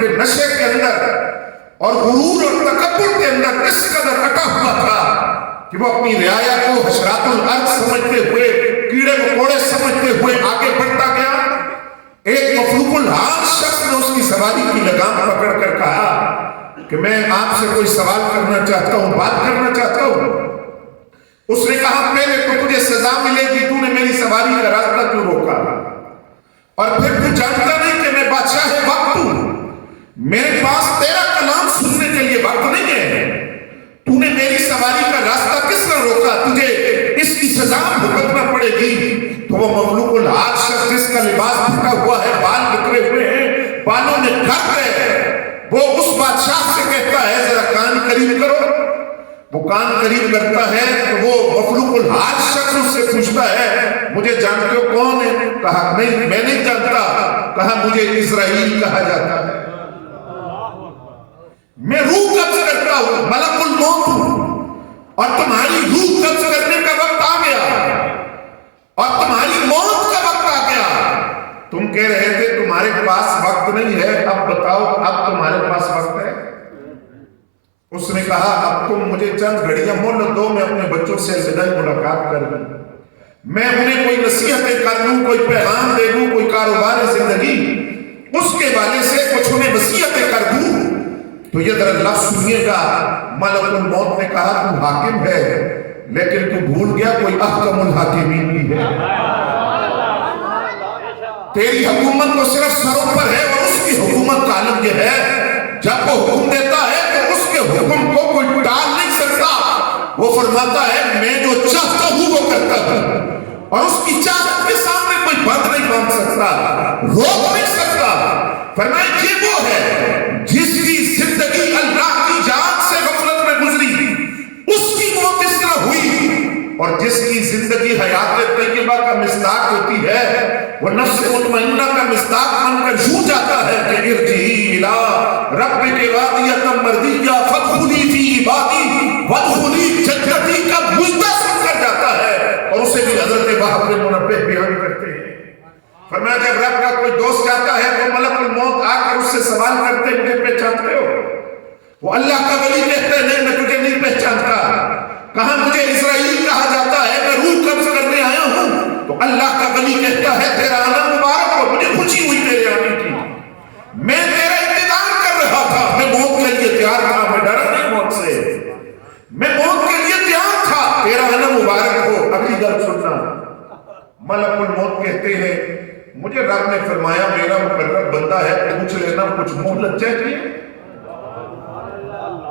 کے نشے کے اندر اور غرور اور تکبر کے اندر اس قدر اٹا ہوا تھا کہ وہ اپنی رعایا کو حشرات الارض سمجھتے ہوئے، کیڑے مکوڑے سمجھتے ہوئے آگے بڑھتا گیا۔ ایک مخلوق الحال شخص نے اس کی سواری کی لگام پکڑ کر کہا کہ میں آپ سے کوئی سوال کرنا چاہتا ہوں، بات کرنا چاہتا ہوں۔ اس نے کہا پہلے تو تجھے سزا ملے گی، تو نے میری سواری کا راستہ کیوں روکا؟ اور پھر تو جانتا نہیں کہ میں بادشاہ وقت ہوں، میرے پاس تیرا کلام سننے کے لیے وقت نہیں ہے، تو نے میری سواری کا راستہ کس نے روکا؟ تجھے اس کی سزا بھگتنا پڑے گی۔ تو وہ مخلوق الحال شخص جس کا لباس پھٹا ہوا ہے، بال بکھرے ہوئے ہیں، بالوں میں گھر گئے، وہ اس بادشاہ سے کہتا ہے ذرا کان قریب کرو۔ وہ کان قریب کرتا ہے تو وہ مخلوق الحال شخص اس سے پوچھتا ہے مجھے جانتے ہو کون ہے؟ کہا نہیں میں نہیں جانتا۔ کہا مجھے اسرائیل کہا جاتا ہے، میں روح قبض کرتا ہوں، ملک الموت ہوں، اور تمہاری روح قبض کرنے کا وقت آ گیا اور تمہاری موت کا وقت آ گیا۔ تم کہہ رہے تھے تمہارے پاس وقت نہیں ہے، اب بتاؤ اب تمہارے پاس وقت ہے؟ اس نے کہا اب تم مجھے چند گھڑیاں مہلت دو، میں اپنے بچوں سے الوداعی ملاقات کر لوں، میں انہیں کوئی نصیحتیں کر لوں، کوئی پیغام دے دوں، کوئی کاروبار زندگی اس کے والے سے کچھ انہیں وصیتیں کر دوں۔ تو یہ ذرا لفظ سنیے گا، ملک الموت نے کہا تو حاکم ہے لیکن تو بھول گیا کوئی احکم الحاکمین بھی ہے۔ تیری حکومت تو صرف سروں پر ہے اور اس کی حکومت کا عالم یہ ہے جب وہ حکم دیتا ہے تو اس کے حکم کو کوئی ٹال نہیں سکتا۔ وہ فرماتا ہے میں جو چاہتا ہوں وہ کرتا ہوں، اور اس کی چاہت کے سامنے کوئی بند نہیں باندھ سکتا، روک نہیں سکتا۔ فرمایا یہ وہ ہے جس کی زندگی اللہ کی جان سے غفلت میں گزری، اس کی موت اس طرح ہوئی، اور جس کی زندگی حیات طیبہ کا مصداق ہوتی ہے وہ نفس مطمئنہ کا مصداق بن کر یوں جاتا ہے کہ ارجعی الی ربک راضیۃ مرضیہ فادخلی فی عبادی وادخلی جنتی کا مژدہ سن کر جاتا ہے۔ اور اسے بھی حضرت وہب بن منبہ بیان کرتے ہیں، فرمایا جب رب کا کوئی دوست جاتا ہے تو ملک الموت آ کر اس سے سوال کرتے مجھے پہچانتے ہو؟ وہ اللہ کا ولی کہتے ہیں نہیں میں تجھے نہیں پہچانتا۔ کہاں مجھے اسرائیل کہا جاتا ہے، میں روح قبض کرنے آیا ہوں، تو اللہ کا ولی کہتا ہے تیرا آنا مبارک ہو، مجھے خوشی ہوئی تیرے آنے کی، میں تیرا انتظار کر رہا تھا، میں موت کے لیے تیار تھا، میں ڈرا نہیں موت سے، میں موت کے لیے تیار تھا، تیرا آنا مبارک ہو۔ اگلی گل سننا، ملک الموت کہتے ہیں مجھے رب نے فرمایا میرا مقرر بندہ ہے، پوچھ لینا کچھ مہلت چاہیے؟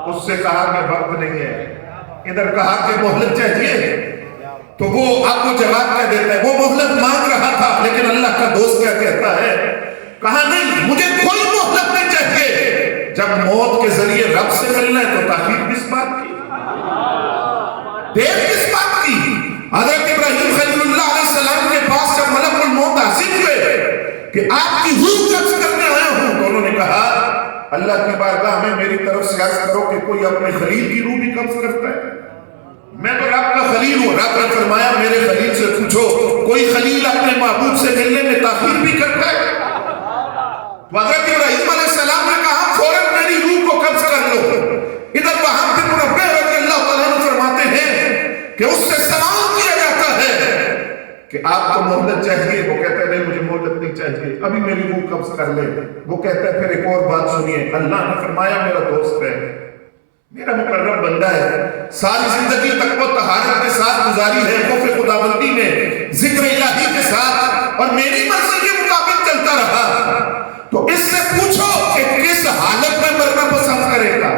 اس سے کہا کہ وقت نہیں ہے، ادھر کہا کہ مہلت چاہیے، تو وہ آپ کو جواب کیا دیتا ہے؟ وہ مہلت مانگ رہا تھا لیکن اللہ کا دوست کیا کہتا ہے؟ کہا نہیں مجھے کوئی مہلت نہیں چاہیے، جب موت کے ذریعے رب سے ملنا ہے تو تاخیر کس بات کی، دیر کس بات کی؟ حضرت ابراہیم خلیل اللہ علیہ السلام کے پاس جب ملک الموت حاضر ہوئے کہ آپ کی روح قبض کرنے آیا ہوں، تو انہوں نے کہا اللہ کی بارگاہ میں میری طرف سے عرض کرو کہ کوئی اپنے خلیل کی روح بھی قبض کرتا ہے، میں تو رب کا خلیل ہوں۔ رب نے فرمایا میرے خلیل سے پوچھو کوئی خلیل اپنے محبوب سے ملنے میں تاخیر بھی کرتا ہے؟ حضرت ابراہیم علیہ السلام نے کہا فوراً میری روح کو قبض کر لو۔ ادھر وہاں بن منبہ رضی اللہ تعالیٰ عنہ فرماتے ہیں کہ اس سے سوال کیا جاتا ہے کہ آپ کو مہلت چاہیے؟ وہ کہتا ہے نہیں مجھے مہلت نہیں چاہیے، ابھی میری روح قبض کر لے۔ وہ کہتا ہے پھر ایک اور بات سنیے، اللہ نے فرمایا میرا دوست ہے، میرا مقرب بندہ ہے، ساری زندگی تک وہ طہارت کے ساتھ گزاری ہے، خوف خداوندی میں ذکر الہی کے ساتھ، اور میری مرضی کے مطابق چلتا رہا، تو اس سے پوچھو کہ کس حالت میں مرنا پسند کرے گا؟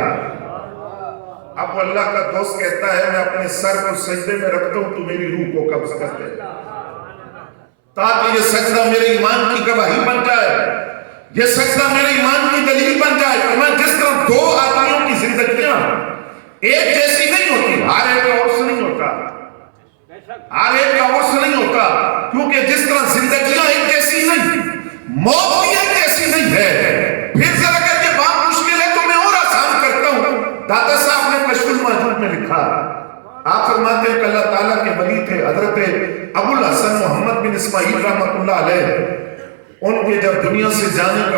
اب اللہ کا دوست کہتا ہے میں اپنے سر کو سجدے میں رکھتا ہوں تو میری روح کو قبض کر لے، تاکہ یہ سجدہ میرے ایمان کی گواہی بن جائے، یہ سجدہ میرے ایمان کی دلیل بن جائے۔ کہ میں جس طرح دو آدمیوں کی زندگیاں ایک جیسی نہیں ہوتی، ہر ایک کا عرص نہیں ہوتا، ہر ایک کا عرص نہیں ہوتا، کیونکہ جس طرح زندگیاں ایک جیسی نہیں، موت بھی ایک جیسی نہیں ہے۔ پھر ذرا اگر یہ بات مشکل ہے تو میں اور آسان کرتا ہوں۔ داتا صاحب نے کشف الموجود میں لکھا، آپ فرماتے ہیں کہ اللہ تعالیٰ کے ولی تھے حضرت ابو الحسن محمد بن اسماعیل رحمۃ اللہ علیہ، ان کے جب دنیا سے جانے کا